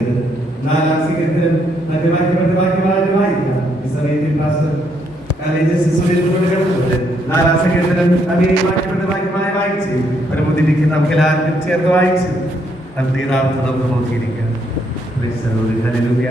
നാലാം സങ്കീർത്തനം വായിക്കാം. ഈ സമയത്ത് പാസ്റ്റർ നാലാം സങ്കീർത്തനം വാക്യമായി വായിച്ച് പരമുദ്ധിക്ക് നമുക്ക് എല്ലാവർക്കും ചേർന്ന് വായിച്ച് അതിന്റെ യഥാർത്ഥത നമുക്ക് നോക്കിയിരിക്കാം. ഹല്ലേലൂയ.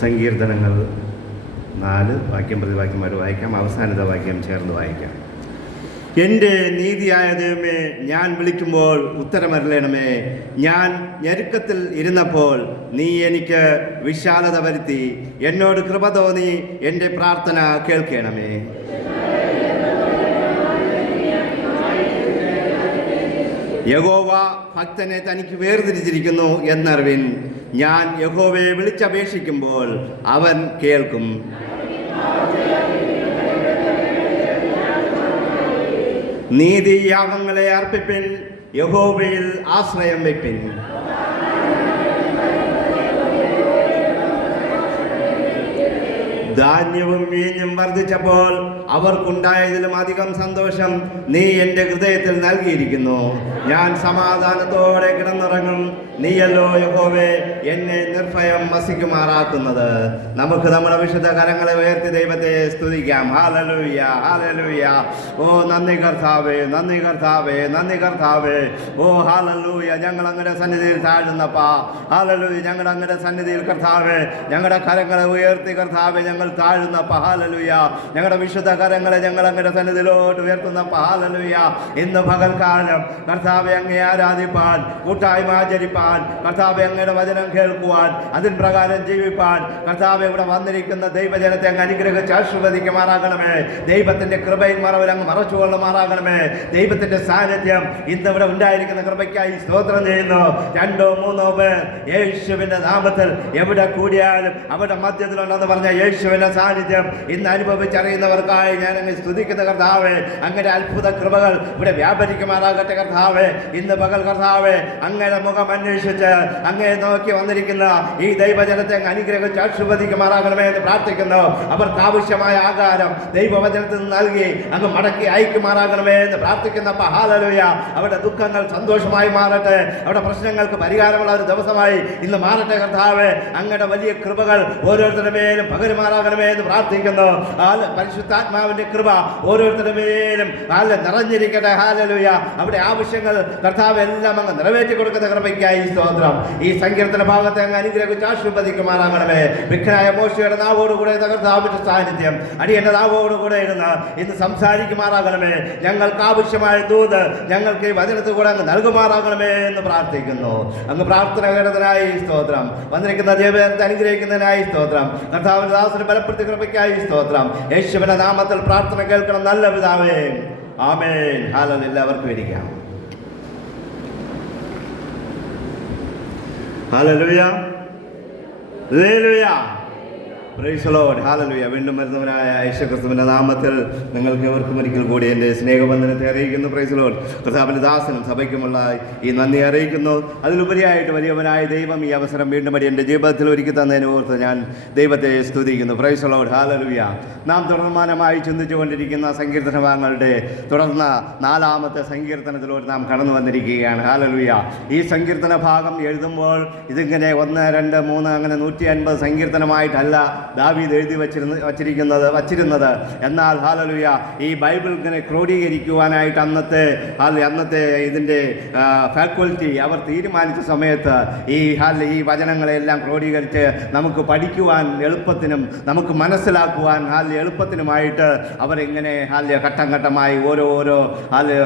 സങ്കീർത്തനങ്ങൾ 4 വാക്യം പ്രതിവാക്യമായിട്ട് വായിക്കാം. അവസാനത്തെ വാക്യം ചേർന്ന് വായിക്കാം. എൻ്റെ നീതിയായ ദൈവമേ, ഞാൻ വിളിക്കുമ്പോൾ ഉത്തരമരുളണമേ. ഞാൻ ഞെരുക്കത്തിൽ ഇരുന്നപ്പോൾ നീ എനിക്ക് വിശാലത വരുത്തി. എന്നോട് കൃപ തോന്നി എൻ്റെ പ്രാർത്ഥന കേൾക്കണമേ. യഹോവ ഭക്തനെ തനിക്ക് വേർതിരിച്ചിരിക്കുന്നു എന്നറിവിൻ. ഞാൻ യഹോവയെ വിളിച്ചപേക്ഷിക്കുമ്പോൾ അവൻ കേൾക്കും. നീതിയാഗങ്ങളെ അർപ്പിപ്പിൻ, യഹോവയിൽ ആശ്രയം വയ്പ്പിൻ. ധാന്യവും വീഞ്ഞും വർദ്ധിച്ചപ്പോൾ അവർക്കുണ്ടായതിലും അധികം സന്തോഷം നീ എൻ്റെ ഹൃദയത്തിൽ നൽകിയിരിക്കുന്നു. ഞാൻ സമാധാനത്തോടെ കിടന്നുറങ്ങും. നീയല്ലോ യഹോവേ എന്നെ നിർഭയം വസിക്കുമാറാക്കുന്നത്. നമുക്ക് നമ്മുടെ വിശുദ്ധ കരങ്ങളെ ഉയർത്തി ദൈവത്തെ സ്തുതിക്കാം. Hallelujah, hallelujah. ഓ നന്ദി കർത്താവേ, നന്ദി കർത്താവേ, നന്ദി കർത്താവേ. ഓ ഹല്ലേലൂയ. ഞങ്ങൾ അങ്ങയുടെ സന്നിധിയിൽ താഴുന്നപ്പാ. ഹല്ലേലൂയ. ഞങ്ങളുടെ അങ്ങയുടെ സന്നിധിയിൽ കർത്താവേ ഞങ്ങളുടെ കരങ്ങളെ ഉയർത്തി കർത്താവേ ഞങ്ങൾ താഴുന്നപ്പാ. ഹല്ലേലൂയ. ഞങ്ങളുടെ വിശുദ്ധ കരങ്ങളെ ഞങ്ങൾ അങ്ങയുടെ സന്നിധിയിലോട്ട് ഉയർത്തുന്നപ്പാ. ഹല്ലേലൂയ. ഇന്ന് പകൽക്കാലം കർത്താവെ അങ്ങയെ ആരാധിപ്പാൻ, കൂട്ടായ്മ ആചരിപ്പാൻ, കർത്താവെ അങ്ങയുടെ വചനം കേൾക്കുവാൻ, അതിൻ പ്രകാരം ജീവിപ്പാൻ കർത്താവെ ഇവിടെ വന്നിരിക്കുന്ന ദൈവജനത്തെ അങ്ങ് അനുഗ്രഹിച്ച് ആശീർവദിക്കുമാറാകണമേ. ദൈവത്തിന്റെ കൃപയിൽ മറവിൽ അങ്ങ് മറച്ചുകൊള്ളുമാറാകണമേ. ദൈവത്തിന്റെ സാന്നിധ്യം ഇന്ന് ഇവിടെ ഉണ്ടായിരിക്കുന്ന കൃപയ്ക്കായി സ്തോത്രം ചെയ്യുന്നു. 2-3 പേർ യേശുവിന്റെ നാമത്തിൽ എവിടെ കൂടിയാലും അവിടെ മധ്യത്തിലുണ്ടെന്ന് പറഞ്ഞ യേശുവിന്റെ സാന്നിധ്യം ഇന്ന് അനുഭവിച്ചറിയുന്നവർക്കായി ഞാൻ അങ്ങ് സ്തുതിക്കുന്ന കർത്താവേ. അങ്ങയുടെ അത്ഭുത കൃപകൾ ഇവിടെ വ്യാപരിക്കുമാറാകട്ടെ കർത്താവേ. ഇന്ന് പകൽ കർത്താവേ അങ്ങയുടെ മുഖം അന്വേഷിച്ച് അങ്ങയെ നോക്കി വന്നിരിക്കുന്ന ഈ ദൈവജനത്തെ അങ്ങ് അനുഗ്രഹിച്ച് ആശീർവദിക്കുമാറാകണമേ എന്ന് പ്രാർത്ഥിക്കുന്നു. അവർക്ക് ആവശ്യമായ ആഹാരം ദൈവവചനത്തിൽ നിന്ന് നൽകി അങ്ങ് മടക്കി അയക്കുമാറാകണമേ എന്ന് പ്രാർത്ഥിക്കുന്ന ഹല്ലേലൂയ. അവരുടെ ദുഃഖങ്ങൾ സന്തോഷമായി മാറട്ടെ. അവരുടെ പ്രശ്നങ്ങൾക്ക് പരിഹാരമുള്ള ഒരു ദിവസമായി ഇന്ന് മാറട്ടെ കർത്താവേ. അങ്ങയുടെ വലിയ കൃപകൾ ഓരോരുത്തരുടെ മേലും പകരുമാറാകണമേ എന്ന് പ്രാർത്ഥിക്കുന്നു. പരിശുദ്ധാത്മാവിന്റെ കൃപ ഓരോരുത്തരുടെ മേലും നിറഞ്ഞിരിക്കട്ടെ. ഹല്ലേലൂയ. അവിടെ ആവശ്യങ്ങൾ കർത്താവ് എല്ലാം അങ്ങ് നിറവേറ്റി കൊടുക്കുന്ന കൃപയ്ക്കായി സ്തോത്രം. ഈ സങ്കീർത്തന ഭാഗത്തെ അങ്ങ് അനുഗ്രഹിച്ച് ആശീർവദിക്കുമാറാകണമേ. വിഘ്നായ മോശയുടെ നാവോടുകൂടെ കർത്താവിന്റെ സാന്നിധ്യം അടിയന്റെ നാവോടുകൂടെ ഇരുന്ന് ഇന്ന് സംസാരിക്കുമാറാകണമേ. ഞങ്ങൾക്ക് ആവശ്യമായ ദൂത് ഞങ്ങൾക്ക് ഈ വചനത്തിൽ കൂടെ അങ്ങ് നൽകുമാറാകണമേ എന്ന് പ്രാർത്ഥിക്കുന്നു. അങ്ങ് പ്രാർത്ഥന കേട്ടതിനായി സ്തോത്രം. വന്നിരിക്കുന്ന ദൈവത്തെ അനുഗ്രഹിക്കുന്നതിനായി സ്തോത്രം. കർത്താവിന്റെ ദാസനെ ബലപ്പെടുത്തി കൃപയ്ക്കായി സ്തോത്രം. യേശുവിന്റെ നാമത്തിൽ പ്രാർത്ഥന കേൾക്കണം നല്ല പിതാവേ. ആമേൻ. ഹല്ലേലൂയ. എല്ലാവർക്കും ഇരിക്കാം. Hallelujah, hallelujah. Price the lord. Hallelujah. വീണ്ടും വരുന്നവനായ യേശുക്രിസ്തുവിന്റെ നാമത്തിൽ നിങ്ങൾക്ക് എവർക്കും ഒരിക്കൽ കൂടി എൻ്റെ സ്നേഹബന്ധനത്തെ അറിയിക്കുന്നു. Price the Lord. കർത്താവിന്റെ ദാസനും സഭയ്ക്കുമുള്ള ഈ നന്ദി അറിയിക്കുന്നു. അതിലുപരിയായിട്ട് വലിയവനായ ദൈവം ഈ അവസരം വീണ്ടും എൻ്റെ ജീവിതത്തിൽ ഒരുക്കി തന്നതിന് ഓർത്ത് ഞാൻ ദൈവത്തെ സ്തുതിക്കുന്നു. Price the lord. ഹല്ലേലൂയ. നാം തുടർമാനമായി ചിന്തിച്ചുകൊണ്ടിരിക്കുന്ന സങ്കീർത്തന ഭാഗങ്ങളുടെ തുടർന്ന് 4-ാമത്തെ സങ്കീർത്തനത്തിലൂടെ നാം കടന്നു വന്നിരിക്കുകയാണ്. ഹല്ലേലൂയ. ഈ സങ്കീർത്തന ഭാഗം എഴുതുമ്പോൾ ഇതിങ്ങനെ 1, 2, 3 അങ്ങനെ 150 സങ്കീർത്തനമായിട്ടല്ല ദാവീദ് എഴുതി വച്ചിരുന്നത്. എന്നാൽ ഹല്ലേലൂയ ഈ ബൈബിൾ ഇങ്ങനെ ക്രോഡീകരിക്കുവാനായിട്ട് അന്നത്തെ ഇതിൻ്റെ ഫാക്കൽറ്റി അവർ തീരുമാനിച്ച സമയത്ത് ഈ വചനങ്ങളെല്ലാം ക്രോഡീകരിച്ച് നമുക്ക് പഠിക്കുവാൻ എളുപ്പത്തിനും നമുക്ക് മനസ്സിലാക്കുവാൻ എളുപ്പത്തിനുമായിട്ട് അവരിങ്ങനെ ഘട്ടം ഘട്ടമായി ഓരോ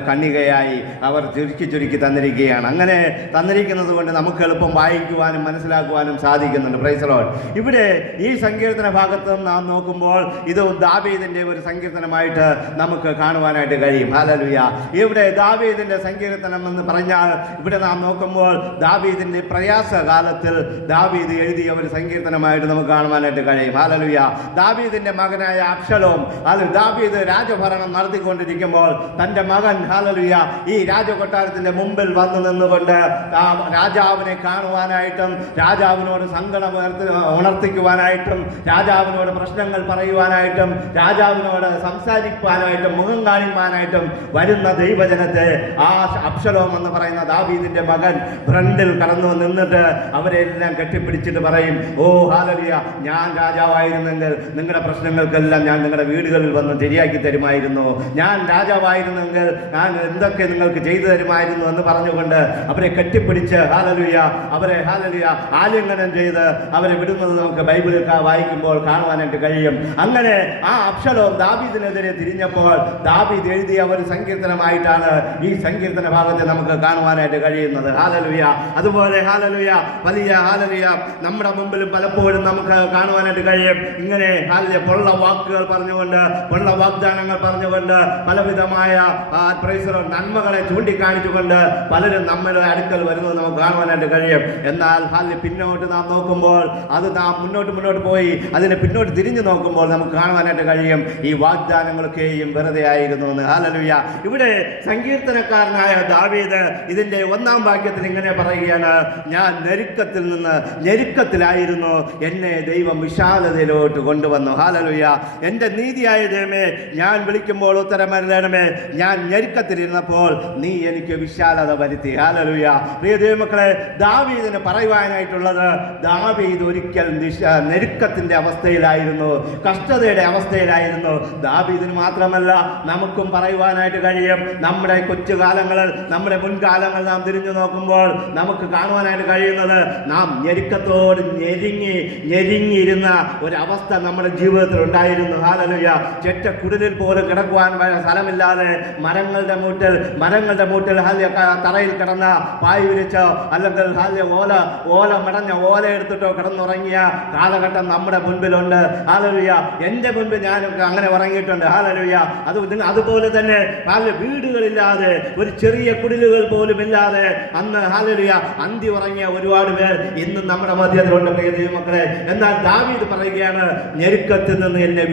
കണ്ണികയായി അവർ ചുരുക്കി തന്നിരിക്കുകയാണ്. അങ്ങനെ തന്നിരിക്കുന്നത് കൊണ്ട് നമുക്ക് എളുപ്പം വായിക്കുവാനും മനസ്സിലാക്കുവാനും സാധിക്കുന്നുണ്ട്. Price the Lord. ഇവിടെ ഈ സങ്കീർത്തനം സങ്കീർത്തന ഭാഗത്ത് നാം നോക്കുമ്പോൾ ഇത് ദാവീദിന്റെ ഒരു സങ്കീർത്തനമായിട്ട് നമുക്ക് കാണുവാനായിട്ട് കഴിയും. ഹല്ലേലൂയ. ഇവിടെ ദാവീദിന്റെ സങ്കീർത്തനം എന്ന് പറഞ്ഞാൽ ഇവിടെ നാം നോക്കുമ്പോൾ ദാവീദിന്റെ പ്രയാസകാലത്തിൽ ദാവീദ് എഴുതിയ ഒരു സങ്കീർത്തനമായിട്ട് നമുക്ക് കാണുവാനായിട്ട് കഴിയും. ഹല്ലേലൂയ. ദാവീദിന്റെ മകനായ അബ്ശലോം, അത് ദാവീദ് രാജഭരണം നടത്തിക്കൊണ്ടിരിക്കുമ്പോൾ തൻ്റെ മകൻ ഹല്ലേലൂയ ഈ രാജകൊട്ടാരത്തിന്റെ മുമ്പിൽ വന്നു നിന്നുകൊണ്ട് രാജാവിനെ കാണുവാനായിട്ടും രാജാവിനോട് സങ്കടം ഉണർത്തിക്കുവാനായിട്ടും രാജാവിനോട് പ്രശ്നങ്ങൾ പറയുവാനായിട്ടും രാജാവിനോട് സംസാരിക്കുവാനായിട്ടും മുഖം കാണിക്കുവാനായിട്ടും വരുന്ന ദൈവജനത്തെ ആ അബ്ശലോം എന്ന് പറയുന്ന ദാവീദിന്റെ മകൻ ഫ്രണ്ടിൽ കടന്നു നിന്നിട്ട് അവരെല്ലാം കെട്ടിപ്പിടിച്ചിട്ട് പറയും, ഓ ഹല്ലേലൂയ, ഞാൻ രാജാവായിരുന്നെങ്കിൽ നിങ്ങളുടെ പ്രശ്നങ്ങൾക്കെല്ലാം ഞാൻ നിങ്ങളുടെ വീടുകളിൽ വന്ന് ശരിയാക്കി തരുമായിരുന്നു, ഞാൻ രാജാവായിരുന്നെങ്കിൽ ഞാൻ എന്തൊക്കെ നിങ്ങൾക്ക് ചെയ്തു തരുമായിരുന്നു എന്ന് പറഞ്ഞുകൊണ്ട് അവരെ കെട്ടിപ്പിടിച്ച് ഹല്ലേലൂയ അവരെ ഹല്ലേലൂയ ആലിംഗനം ചെയ്ത് അവരെ വിടുന്നത് നമുക്ക് ബൈബിളിൽ വായിക്കുമ്പോൾ കാണുവാനായിട്ട് കഴിയും. അങ്ങനെ ആ അബ്ശലോം ദാവീദിനെതിരെ തിരിഞ്ഞപ്പോൾ ദാവീദ് എഴുതിയ ഒരു സങ്കീർത്തനമായിട്ടാണ് ഈ സങ്കീർത്തന ഭാഗത്തെ നമുക്ക് കാണുവാനായിട്ട് കഴിയുന്നത്. ഹല്ലേലൂയ. അതുപോലെ ഹല്ലേലൂയ വലിയ ഹല്ലേലൂയ നമ്മുടെ മുമ്പിലും പലപ്പോഴും നമുക്ക് കാണുവാനായിട്ട് കഴിയും. ഇങ്ങനെ ഹല്ലേലൂയ പൊള്ള വാക്കുകൾ പറഞ്ഞുകൊണ്ട് പൊള്ള വാഗ്ദാനങ്ങൾ പറഞ്ഞുകൊണ്ട് പലവിധമായ നന്മകളെ ചൂണ്ടിക്കാണിച്ചുകൊണ്ട് പലരും നമ്മുടെ അടുക്കൽ വരുന്നത് നമുക്ക് കാണുവാനായിട്ട് കഴിയും. എന്നാൽ പിന്നോട്ട് നാം നോക്കുമ്പോൾ അത് നാം മുന്നോട്ട് പോയി അതിനെ പിന്നോട്ട് തിരിഞ്ഞു നോക്കുമ്പോൾ നമുക്ക് കാണുവാനായിട്ട് കഴിയും ഈ വാഗ്ദാനങ്ങളൊക്കെയും വെറുതെ ആയിരുന്നു എന്ന്. ഹല്ലേലൂയ. ഇവിടെ സങ്കീർത്തനക്കാരനായ ദാവീദ് ഇതിന്റെ 1-ാം വാക്യത്തിൽ ഇങ്ങനെ പറയുകയാണ്, ഞാൻ ഞെരുക്കത്തിലായിരുന്നു, എന്നെ ദൈവം വിശാലതയിലോട്ട് കൊണ്ടുവന്നു. ഹല്ലേലൂയ. എൻ്റെ നീതിയായ ദൈവമേ, ഞാൻ വിളിക്കുമ്പോൾ ഉത്തരമരുളണമേ, ഞാൻ ഞെരുക്കത്തിലിരുന്നപ്പോൾ നീ എനിക്ക് വിശാലത വരുത്തി. ഹല്ലേലൂയ. പ്രിയ ദൈവമക്കളെ, ദാവീദിന് പറയുവാനായിട്ടുള്ളത്, ദാവീദ് ഒരിക്കൽ ഞെരുക്കത്തിന്റെ അവസ്ഥയിലായിരുന്നു, കഷ്ടതയുടെ അവസ്ഥയിലായിരുന്നു. ദാവീദിന് മാത്രമല്ല നമുക്കും പറയുവാനായിട്ട് കഴിയും. നമ്മുടെ കൊച്ചുകാലങ്ങളിൽ നമ്മുടെ മുൻകാലങ്ങൾ നാം തിരിഞ്ഞു നോക്കുമ്പോൾ നമുക്ക് കാണുവാനായിട്ട് കഴിയുന്നത് നാം ഞെരുക്കത്തോട് ഞെരുങ്ങിയിരുന്ന ഒരവസ്ഥ നമ്മുടെ ജീവിതത്തിൽ ഉണ്ടായിരുന്നു. ഹല്ലേലൂയ. ചെറ്റക്കുടിലിൽ പോലും കിടക്കുവാൻ സ്ഥലമില്ലാതെ മരങ്ങളുടെ മൂട്ടിൽ തറയിൽ കിടന്ന പായ് വിരിച്ചോ അല്ലെങ്കിൽ ഓല മടഞ്ഞ ഓല എടുത്തിട്ടോ കിടന്നുറങ്ങിയ കാലഘട്ടം നമ്മുടെ മുൻപിലുണ്ട്. ഹല്ലേലൂയ. എൻ്റെ മുൻപിൽ ഞാൻ അങ്ങനെ ഉറങ്ങിയിട്ടുണ്ട്. ഹല്ലേലൂയ. അതുപോലെ തന്നെ വീടുകളില്ലാതെ ഒരു ചെറിയ കുടിലുകൾ പോലും ഇല്ലാതെ അന്ന് ഹല്ലേലൂയ അന്തി ഉറങ്ങിയ ഒരുപാട് പേർ ഇന്നും നമ്മുടെ മധ്യത്തിലുണ്ട് പ്രിയ ദൈവമക്കളെ. എന്നാൽ ദാവീദ് പറയുകയാണ്, ഞെരുക്കത്തിൽ നിന്ന് എന്നെ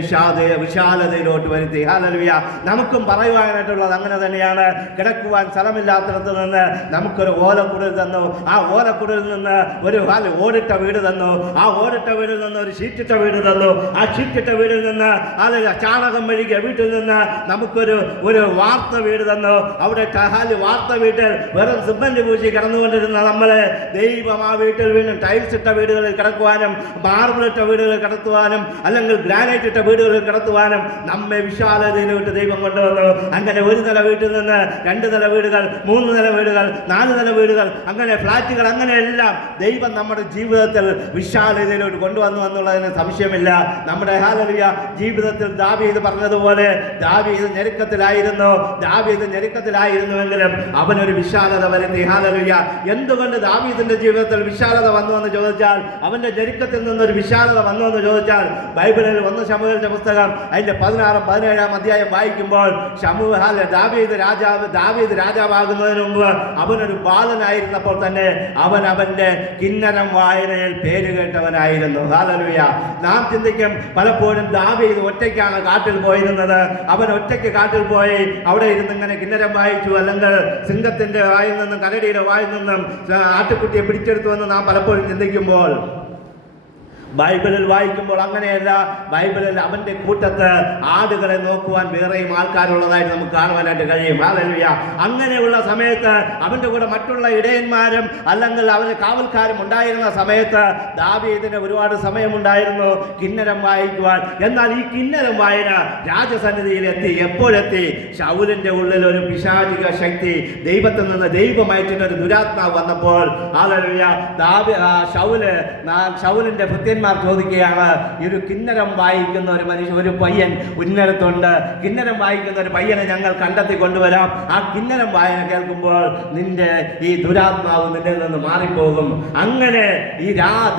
വിശാലതയിലോട്ട് വരുത്തി. ഹല്ലേലൂയ. നമുക്കും പറയുവാനായിട്ടുള്ളത് അങ്ങനെ തന്നെയാണ്. കിടക്കുവാൻ സ്ഥലമില്ലാത്തിടത്ത് നിന്ന് നമുക്കൊരു ഓലക്കുടിൽ തന്നു, ആ ഓലക്കുടിൽ നിന്ന് ഒരു ഓടിട്ട വീട് തന്നു, ആ ഓടിട്ട വീടിൽ നിന്ന് ഒരു ഷീറ്റിട്ട വീട് തന്നു, ആ ഷീറ്റിട്ട വീടിൽ നിന്ന് ചാണകം മെഴുകിയ വീട്ടിൽ നിന്ന് നമുക്കൊരു വാർത്ത വീട് തന്നു. അവിടെ വാർത്ത വീട്ടിൽ വെറും സിമന്റ് പൂശി കിടന്നുകൊണ്ടിരുന്ന നമ്മളെ ദൈവം ആ വീട്ടിൽ വീണ്ടും ടൈൽസ് ഇട്ട വീടുകളിൽ കിടക്കുവാനും മാർബിൾ ഇട്ട വീടുകളിൽ കിടത്തുവാനും അല്ലെങ്കിൽ ഗ്രാനൈറ്റ് ഇട്ട വീടുകളിൽ കിടത്തുവാനും നമ്മെ വിശാലതയിലോട്ട് ദൈവം കൊണ്ടുവന്നു. അങ്ങനെ ഒരു നില വീട്ടിൽ നിന്ന് 2 നില വീടുകൾ, 3 നില വീടുകൾ, 4 നില വീടുകൾ, അങ്ങനെ ഫ്ലാറ്റുകൾ, അങ്ങനെയെല്ലാം ദൈവം നമ്മുടെ ജീവിതത്തിൽ വിശാലതയിലോട്ട് കൊണ്ടുവന്നു എന്നുള്ളതിന് സംശയമില്ല. നമ്മുടെ ഹല്ലേലൂയ ജീവിതത്തിൽ ദാവീദ് പറഞ്ഞതുപോലെ ദാവീദ് ഞെരുക്കത്തിലായിരുന്നുവെങ്കിലും അവനൊരു വിശാലത വരുത്തി. ഹല്ലേലൂയ. എന്തുകൊണ്ട് ദാവീദിന്റെ ജീവിതത്തിൽ വിശാലത വന്നു എന്ന് ചോദിച്ചാൽ, അവന്റെ ഞെരുക്കത്തിൽ നിന്നൊരു വിശാലത വന്നു എന്ന് ചോദിച്ചാൽ, ബൈബിളിൽ 1 ശമൂവേലിന്റെ പുസ്തകം അതിന്റെ 16-17 അധ്യായം വായിക്കുമ്പോൾ ദാവീദ് രാജാവാകുന്നതിന് മുമ്പ് അവനൊരു ബാലനായിരുന്നപ്പോൾ തന്നെ അവന്റെ കിന്നരം വായനയിൽ പേര് കേട്ടവനായിരുന്നു. ഹല്ലേലൂയ. നാം ചിന്തിക്കും പലപ്പോഴും ദാവീദ് ഒറ്റയ്ക്കാണ് കാട്ടിൽ പോയിരുന്നത്. അവൻ ഒറ്റയ്ക്ക് കാട്ടിൽ പോയി അവിടെ ഇരുന്ന് ഇങ്ങനെ കിന്നരം വായിച്ചു, അല്ലെങ്കിൽ സിംഹത്തിന്റെ വായിൽ നിന്നും കരടിയുടെ വായിൽ നിന്നും ആട്ടുകുട്ടിയെ പിടിച്ചെടുത്തു എന്ന് നാം പലപ്പോഴും ചിന്തിക്കുമ്പോൾ ബൈബിളിൽ വായിക്കുമ്പോൾ അങ്ങനെയല്ല. ബൈബിളിൽ അവന്റെ കൂട്ടത്ത് ആടുകളെ നോക്കുവാൻ വേറെയും ആൾക്കാരുള്ളതായിട്ട് നമുക്ക് കാണുവാനായിട്ട് കഴിയും. ഹല്ലേലൂയ. അങ്ങനെയുള്ള സമയത്ത് അവന്റെ കൂടെ മറ്റുള്ള ഇടയന്മാരും അല്ലെങ്കിൽ അവന്റെ കാവൽക്കാരും ഉണ്ടായിരുന്ന സമയത്ത് ദാവീദിന് ഒരുപാട് സമയമുണ്ടായിരുന്നു കിന്നരം വായിക്കുവാൻ. എന്നാൽ ഈ കിന്നരം വായന രാജസന്നിധിയിൽ എപ്പോഴെത്തി? ശൗലിന്റെ ഉള്ളിൽ ഒരു പിശാചിക ശക്തി, ദൈവത്തിൽ നിന്ന് ദൈവമായിട്ടുള്ള ഒരു ദുരാത്മാവ് വന്നപ്പോൾ ഹല്ലേലൂയ ശൗലിന്റെ ഭൃത്യൻ ശിഷ്യന്മാർ ചോദിക്കുകയാണ്, ഒരു കിന്നരം വായിക്കുന്ന ഒരു മനുഷ്യൻ, ഒരു പയ്യൻ ഉന്നടത്തുണ്ട്, കിന്നരം വായിക്കുന്ന ഒരു പയ്യനെ ഞങ്ങൾ കണ്ടെത്തി കൊണ്ടുവരാം. ആ കിന്നരം വായന കേൾക്കുമ്പോൾ നിന്റെ ഈ ദുരാത്മാവ് നിന്നിൽ നിന്ന് മാറിപ്പോകും. അങ്ങനെ ഈ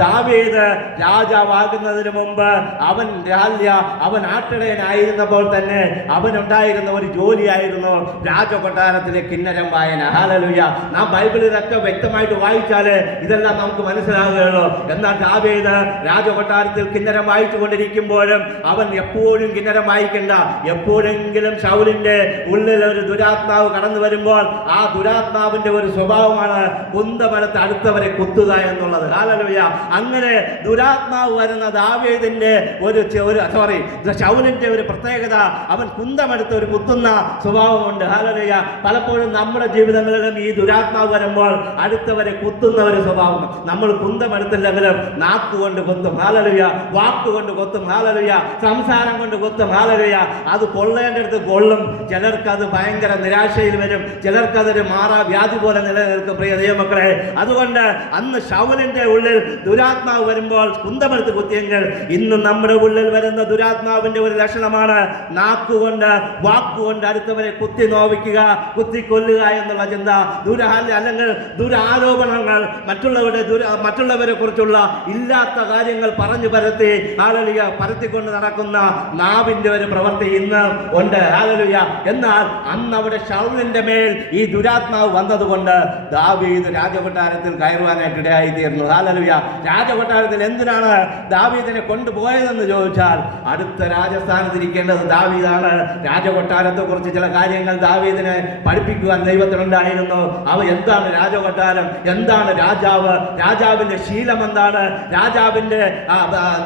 ദാവീദ് രാജാവാകുന്നതിന് മുമ്പ് അവൻ ആട്ടിടയനായിരുന്നപ്പോൾ തന്നെ അവനുണ്ടായിരുന്ന ഒരു ജോലിയായിരുന്നു രാജകൊട്ടാരത്തിലെ കിന്നരം വായന. ഹല്ലേലൂയ. നാം ബൈബിളിലൊക്കെ വ്യക്തമായിട്ട് വായിച്ചാല് ഇതെല്ലാം നമുക്ക് മനസ്സിലാകുകയുള്ളൂ. എന്നാൽ ദാവീദ് രാജകൊട്ടാരത്തിൽ കിന്നരം വായിച്ചു കൊണ്ടിരിക്കുമ്പോഴും അവൻ എപ്പോഴും കിന്നരം വായിക്കണ്ട. എപ്പോഴെങ്കിലും ശൗലിന്റെ ഉള്ളിൽ ഒരു ദുരാത്മാവ് കടന്നു വരുമ്പോൾ ആ ദുരാത്മാവിന്റെ ഒരു സ്വഭാവമാണ് കുന്തമരത്ത് അടുത്തവരെ കുത്തുക എന്നുള്ളത്. ഹല്ലേലൂയ. അങ്ങനെ ദുരാത്മാവ് വരുന്ന ദാവീദിന്റെ ശൗലിന്റെ ഒരു പ്രത്യേകത, അവൻ കുന്തമെടുത്ത് ഒരു കുത്തുന്ന സ്വഭാവമുണ്ട്. ഹല്ലേലൂയ. പലപ്പോഴും നമ്മുടെ ജീവിതങ്ങളിലും ഈ ദുരാത്മാവ് വരുമ്പോൾ അടുത്തവരെ കുത്തുന്ന ഒരു സ്വഭാവം. നമ്മൾ കുന്തമെടുത്തില്ലെങ്കിലും നാക്കുകൊണ്ട് കൊത്തും. ഹല്ലേലൂയ. വാക്കുകൊണ്ട് കൊത്തും. ഹല്ലേലൂയ. സംസാരം കൊണ്ട് കൊത്തും. ഹല്ലേലൂയ. അത് കൊള്ളേണ്ടടുത്ത് കൊള്ളും. ചിലർക്ക് അത് ഭയങ്കര നിരാശയിൽ വരും, ചിലർക്ക് അതൊരു വ്യാധി പോലെ നിലനിൽക്കും. പ്രിയ ദൈവമക്കളെ, അതുകൊണ്ട് അന്ന് ശൗലിന്റെ ഉള്ളിൽ ദുരാത്മാവ് വരുമ്പോൾ കുന്തമെടുത്ത് കുത്തിയെങ്കിൽ ഇന്ന് നമ്മുടെ ഉള്ളിൽ വരുന്ന ദുരാത്മാവിന്റെ ഒരു ലക്ഷണമാണ് നാക്കുകൊണ്ട് വാക്കുകൊണ്ട് അടുത്തവരെ കുത്തി നോവിക്കുക, കുത്തിക്കൊല്ലുക എന്നുള്ള ചിന്ത, അല്ലെങ്കിൽ ദുരാരോപണങ്ങൾ, മറ്റുള്ളവരെ കുറിച്ചുള്ള ഇല്ലാത്ത കാര്യങ്ങൾ പറഞ്ഞു പരത്തിക്കൊണ്ട് നടക്കുന്ന നാവിന്റെ ഒരു പ്രവൃത്തി ഇന്ന് ഉണ്ട്. ഹല്ലേലൂയ. എന്നാൽ അന്ന് അവിടെ ശൗലിന്റെ മേൽ ഈ ദുരാത്മാവ് വന്നതുകൊണ്ട് ദാവീദ് രാജകൊട്ടാരത്തിൽ കയറുവാനായിട്ട് ഇടയായി തീർന്നു. ഹല്ലേലൂയ. രാജകൊട്ടാരത്തിൽ എന്തിനാണ് ദാവീദിനെ കൊണ്ടുപോയതെന്ന് ചോദിച്ചാൽ അടുത്ത രാജസ്ഥാനത്തിരിക്കേണ്ടത് ദാവീദാണ്. രാജകൊട്ടാരത്തെ കുറിച്ച് ചില കാര്യങ്ങൾ ദാവീദിനെ പഠിപ്പിക്കുവാൻ ദൈവത്തിനുണ്ടായിരുന്നു. എന്താണ് രാജകൊട്ടാരം, എന്താണ് രാജാവ്, രാജാവിന്റെ ശീലം എന്താണ്, രാജാവിന്റെ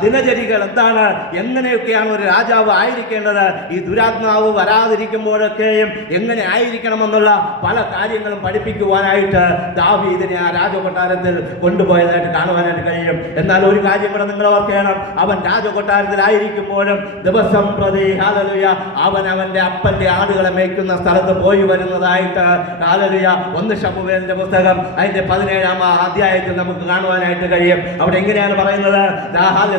ദിനചര്യകൾ എന്താണ്, എങ്ങനെയൊക്കെയാണ് ഒരു രാജാവ് ആയിരിക്കേണ്ടത്, ഈ ദുരാത്മാവ് വരാതിരിക്കുമ്പോഴൊക്കെയും എങ്ങനെ ആയിരിക്കണമെന്നുള്ള പല കാര്യങ്ങളും പഠിപ്പിക്കുവാനായിട്ട് ദാവീദിനെ ആ രാജകൊട്ടാരത്തിൽ കൊണ്ടുപോയതായിട്ട് കാണുവാനായിട്ട് കഴിയും. എന്നാൽ ഒരു കാര്യം കൂടെ നിങ്ങൾ ഓർക്കണം, അവൻ രാജകൊട്ടാരത്തിലായിരിക്കുമ്പോഴും ദിവസം പ്രതി ഹല്ലേലൂയ അവന്റെ അപ്പന്റെ ആടുകളെ മേയ്ക്കുന്ന സ്ഥലത്ത് പോയി വരുന്നതായിട്ട് ഹല്ലേലൂയ 1 ശമൂവേലിന്റെ പുസ്തകം അതിന്റെ 17-ാം അധ്യായത്തിൽ നമുക്ക് കാണുവാനായിട്ട് കഴിയും. അവിടെ എങ്ങനെയാണ് പറയുന്നത്,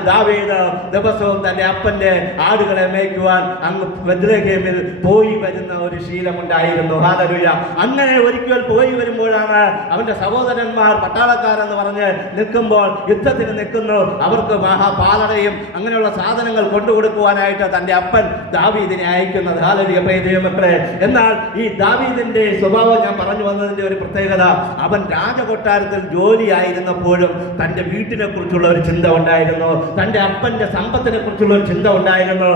ദാവീദ് ദിവസവും തന്റെ അപ്പന്റെ ആടുകളെ മേയ്ക്കുവാൻ അങ്ങ് ബത്ലഹേമിൽ പോയി വരുന്ന ഒരു ശീലമുണ്ടായിരുന്നു. ഹല്ലേലൂയ. അങ്ങനെ ഒരിക്കൽ പോയി വരുമ്പോഴാണ് അവന്റെ സഹോദരന്മാർ പട്ടാളക്കാരെന്ന് പറഞ്ഞ് നിൽക്കുമ്പോൾ, യുദ്ധത്തിന് നിൽക്കുന്നു, അവർക്ക് പാലടയും അങ്ങനെയുള്ള സാധനങ്ങൾ കൊണ്ടുകൊടുക്കുവാനായിട്ട് തന്റെ അപ്പൻ ദാവീദിനെ അയക്കുന്നത്. ഹല്ലേലൂയ. മക്കളെ, എന്നാൽ ഈ ദാവീദിന്റെ സ്വഭാവം ഞാൻ പറഞ്ഞു വന്നതിന്റെ ഒരു പ്രത്യേകത, അവൻ രാജകൊട്ടാരത്തിൽ ജോലിയായിരുന്നപ്പോഴും തന്റെ വീട്ടിനെ കുറിച്ചുള്ള ഒരു ചിന്ത ഉണ്ടായിരുന്നു, തന്റെ അപ്പന്റെ സമ്പത്തിനെ കുറിച്ചുള്ള ഒരു ചിന്ത ഉണ്ടായിരുന്നു,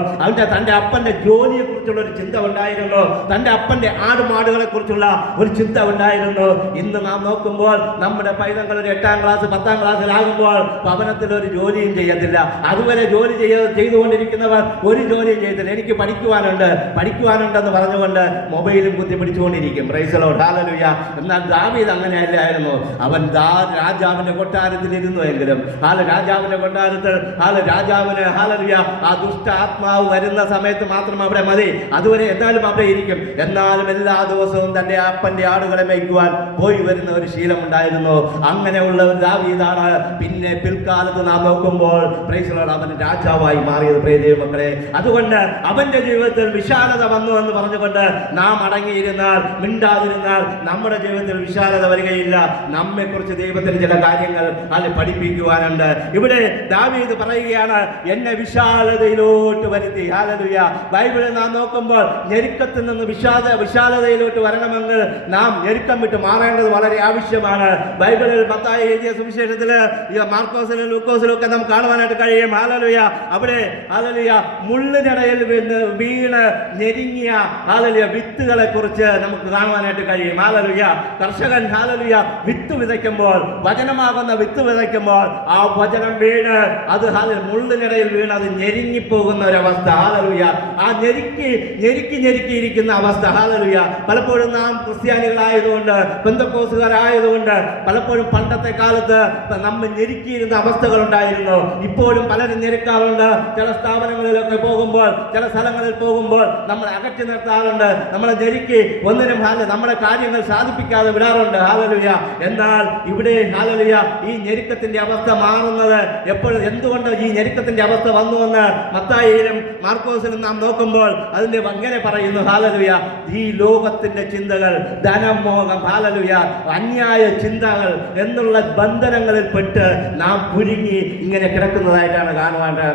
തന്റെ അപ്പന്റെ ജോലിയെ കുറിച്ചുള്ള ഒരു ചിന്ത ഉണ്ടായിരുന്നു, തന്റെ അപ്പന്റെ ആടുമാടുകളെ കുറിച്ചുള്ള ഒരു ചിന്ത ഉണ്ടായിരുന്നു. ഇന്ന് നാം നോക്കുമ്പോൾ നമ്മുടെ പൈതങ്ങൾ ഒരു 8-ാം ക്ലാസ് 10-ാം ക്ലാസ്സിലാകുമ്പോൾ ഭവനത്തിൽ ഒരു ജോലിയും ചെയ്യത്തില്ല. അതുവരെ ജോലി ചെയ്തുകൊണ്ടിരിക്കുന്നവർ ഒരു ജോലിയും ചെയ്തില്ല. എനിക്ക് പഠിക്കുവാനുണ്ടെന്ന് പറഞ്ഞുകൊണ്ട് മൊബൈലും കുത്തി പിടിച്ചുകൊണ്ടിരിക്കും. Praise the lord. ഹല്ലേലൂയ. എന്നാൽ ദാവീദ് അങ്ങനെയല്ലായിരുന്നു. അവൻ രാജാവിന്റെ കൊട്ടാരത്തിൽ ഇരുന്നു എങ്കിലും രാജാവിന്റെ കൊട്ടാരത്തിൽ രാജാവിന് ഹല്ലേലൂയ ആ ദുഷ്ട ആത്മാവ് വരുന്ന സമയത്ത് മാത്രം അവിടെ മതി, അതുവരെ എന്നാലും അവിടെ ഇരിക്കും. എന്നാലും എല്ലാ ദിവസവും തന്റെ അപ്പന്റെ ആടുകളെ മേയ്ക്കുവാൻ പോയി വരുന്ന ഒരു ശീലമുണ്ടായിരുന്നു. അങ്ങനെയുള്ള ഒരു ദാവീദാണ് പിന്നെ പിൽക്കാലത്ത് നാം നോക്കുമ്പോൾ പ്രൈസ് ദി ലോർഡ് അവൻ രാജാവായി മാറിയത്. പ്രിയ ദൈവമക്കളെ, അതുകൊണ്ട് അവന്റെ ജീവിതത്തിൽ വിശാലത വന്നു എന്ന് പറഞ്ഞുകൊണ്ട് നാം അടങ്ങിയിരുന്നാൽ, മിണ്ടാതിരുന്നാൽ നമ്മുടെ ജീവിതത്തിൽ വിശാലത വരികയില്ല. നമ്മെ കുറിച്ച് ദൈവത്തിന് ചില കാര്യങ്ങൾ പഠിപ്പിക്കുവാനുണ്ട്. ഇവിടെ ദാവീദ് പറയുകയാണ്, എന്നെ വിശാലതയിലോട്ട് വരുത്തി. ഹല്ലേലൂയ. ബൈബിളിൽ നാം നോക്കുമ്പോൾ ഞെരുക്കത്തിൽ നിന്ന് വിശാലതയിലോട്ട് വരണമെങ്കിൽ നാം ഞെരുക്കം വിട്ട് മാറേണ്ടത് വളരെ ആവശ്യമാണ്. ബൈബിളിൽ മത്തായി എഴുതിയ സുവിശേഷത്തിൽ മാർക്കോസിലും ലൂക്കോസിലും ഒക്കെ നാം കാണുവാനായിട്ട് കഴിയും. ഹല്ലേലൂയ. അവിടെ ഹല്ലേലൂയ മുള്ളിനിടയിൽ വീണ് ഞെരുങ്ങിയ ഹല്ലേലൂയ വിത്തുകളെ കുറിച്ച് നമുക്ക് കാണുവാനായിട്ട് കഴിയും. ഹല്ലേലൂയ. കർഷകൻ ഹല്ലേലൂയ വിത്ത് വിതയ്ക്കുമ്പോൾ, വചനമാകുന്ന വിത്ത് വിതയ്ക്കുമ്പോൾ ആ വചനം വീണ് അത് മുള്ളിനിടയിൽ വീണ് അത് ഞെരുങ്ങിപ്പോകുന്ന ഒരവസ്ഥ. ഹല്ലേലൂയ. ആ ഞെരുക്കിയിരിക്കുന്ന അവസ്ഥ. ഹല്ലേലൂയ. പലപ്പോഴും നാം ക്രിസ്ത്യാനികളായതുകൊണ്ട്, പെന്തക്കോസ്തുകാരായതുകൊണ്ട് പലപ്പോഴും പണ്ടത്തെ കാലത്ത് നമ്മൾ ഞെരുക്കിയിരുന്ന അവസ്ഥകൾ ഉണ്ടായിരുന്നു. ഇപ്പോഴും പലരും ഞെരുക്കാറുണ്ട്. ചില സ്ഥാപനങ്ങളിലൊക്കെ പോകുമ്പോൾ, ചില സ്ഥലങ്ങളിൽ പോകുമ്പോൾ നമ്മൾ അകറ്റി നിർത്താറുണ്ട്. നമ്മളെ ഞെരുക്കി ഒന്നിനും നമ്മുടെ കാര്യങ്ങൾ സാധിപ്പിക്കാതെ വിടാറുണ്ട്. ഹല്ലേലൂയ. എന്നാൽ ഇവിടെ ഹല്ലേലൂയ ഈ ഞെരുക്കത്തിന്റെ അവസ്ഥ മാറുന്നത് എപ്പോഴും എന്തുകൊണ്ട് ഈ ഞെരുക്കത്തിന്റെ അവസ്ഥ വന്നുവെന്ന് മത്തായിയിലും മാർക്കോസിലും നാം നോക്കുമ്പോൾ അതിന്റെ അങ്ങനെ പറയുന്നു. ഹല്ലേലൂയ. ഈ ലോകത്തിന്റെ ചിന്തകൾ, ധനമോഹം, ഹല്ലേലൂയ, അന്യായ ചിന്തകൾ എന്നുള്ള ബന്ധനങ്ങളിൽ പെട്ട് നാം കുരുങ്ങി ഇങ്ങനെ കിടക്കുന്നതായിട്ടാണ്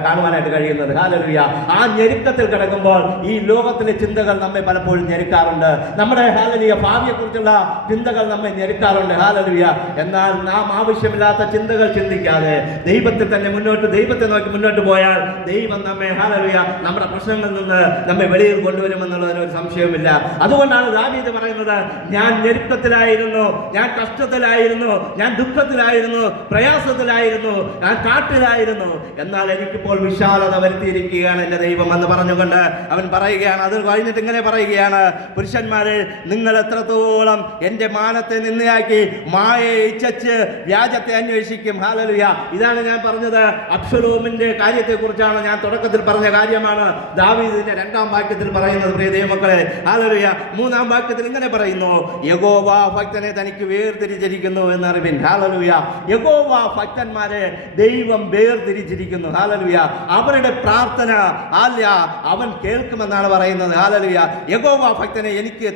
കാണുവാനായിട്ട് കഴിയുന്നത്. ഹല്ലേലൂയ. ആ ഞെരുക്കത്തിൽ കിടക്കുമ്പോൾ ഈ ലോകത്തിലെ ചിന്തകൾ നമ്മെ പലപ്പോഴും ഞെരുക്കാറുണ്ട്. നമ്മുടെ ഹല്ലേലൂയ ഭാവിയെക്കുറിച്ചുള്ള ചിന്തകൾ നമ്മെ ഞെരുക്കാറുണ്ട്. ഹല്ലേലൂയ. എന്നാൽ നാം ആവശ്യമില്ലാത്ത ചിന്തകൾ ചിന്തിക്കാതെ ദൈവത്തിൽ തന്നെ ദൈവത്തെ നോക്കി മുന്നോട്ട് പോയാൽ ദൈവം നമ്മെ ഹല്ലേലൂയ നമ്മുടെ പ്രശ്നങ്ങളിൽ നിന്ന് നമ്മെ വെളിയിൽ കൊണ്ടുവരുമെന്നുള്ളതിന് ഒരു സംശയവുമില്ല. അതുകൊണ്ടാണ് ദാവീദ് പറയുന്നത്, ഞാൻ ഞെരുക്കത്തിലായിരുന്നു, ഞാൻ കഷ്ടത്തിലായിരുന്നു, ഞാൻ ദുഃഖത്തിലായിരുന്നു, പ്രയാസത്തിലായിരുന്നു, ഞാൻ കാട്ടിലായിരുന്നു, എന്നാൽ എനിക്കിപ്പോൾ വിശാലത വരുത്തിയിരിക്കുകയാണ് എൻ്റെ ദൈവം എന്ന് പറഞ്ഞുകൊണ്ട് അവൻ പറയുകയാണ്. അത് കഴിഞ്ഞിട്ട് ഇങ്ങനെ പറയുകയാണ്, പുരുഷന്മാരെ, നിങ്ങൾ എത്രത്തോളം എൻ്റെ മാനത്തെ നിന്നയാക്കി മായയെ ഇച്ഛിച്ച് വ്യാജത്തെ അന്വേഷിക്കും. ഹല്ലേലൂയ. ഇതാണ് ഞാൻ പറഞ്ഞത്. അബ്ശലോമിന്റെ കാര്യത്തെക്കുറിച്ചാണ് ഞാൻ തുടക്കത്തിൽ പറഞ്ഞ കാര്യമാണ് ദാവീദിന്റെ 2-ാം വാക്യത്തിൽ പറയുന്നത്. പ്രിയ ദൈവമക്കളെ, ഹല്ലേലൂയ. 3-ാം വാക്യത്തിൽ ഇങ്ങനെ പറയുന്നു, യഹോവ ഭക്തനെ തനിക്ക് വേർതിരിച്ചിരിക്കുന്നു എന്നറിവിൻ. ഹല്ലേലൂയ. യഹോവ ഭക്തന്മാരെ ദൈവം വേർതിരിച്ചിരിക്കുന്നു. ഹല്ലേലൂയ. അവരുടെ പ്രാർത്ഥന അവൻ കേൾക്കുമെന്നാണ് പറയുന്നത്. ഹല്ലേലൂയ. യഹോവ ഭക്തനെ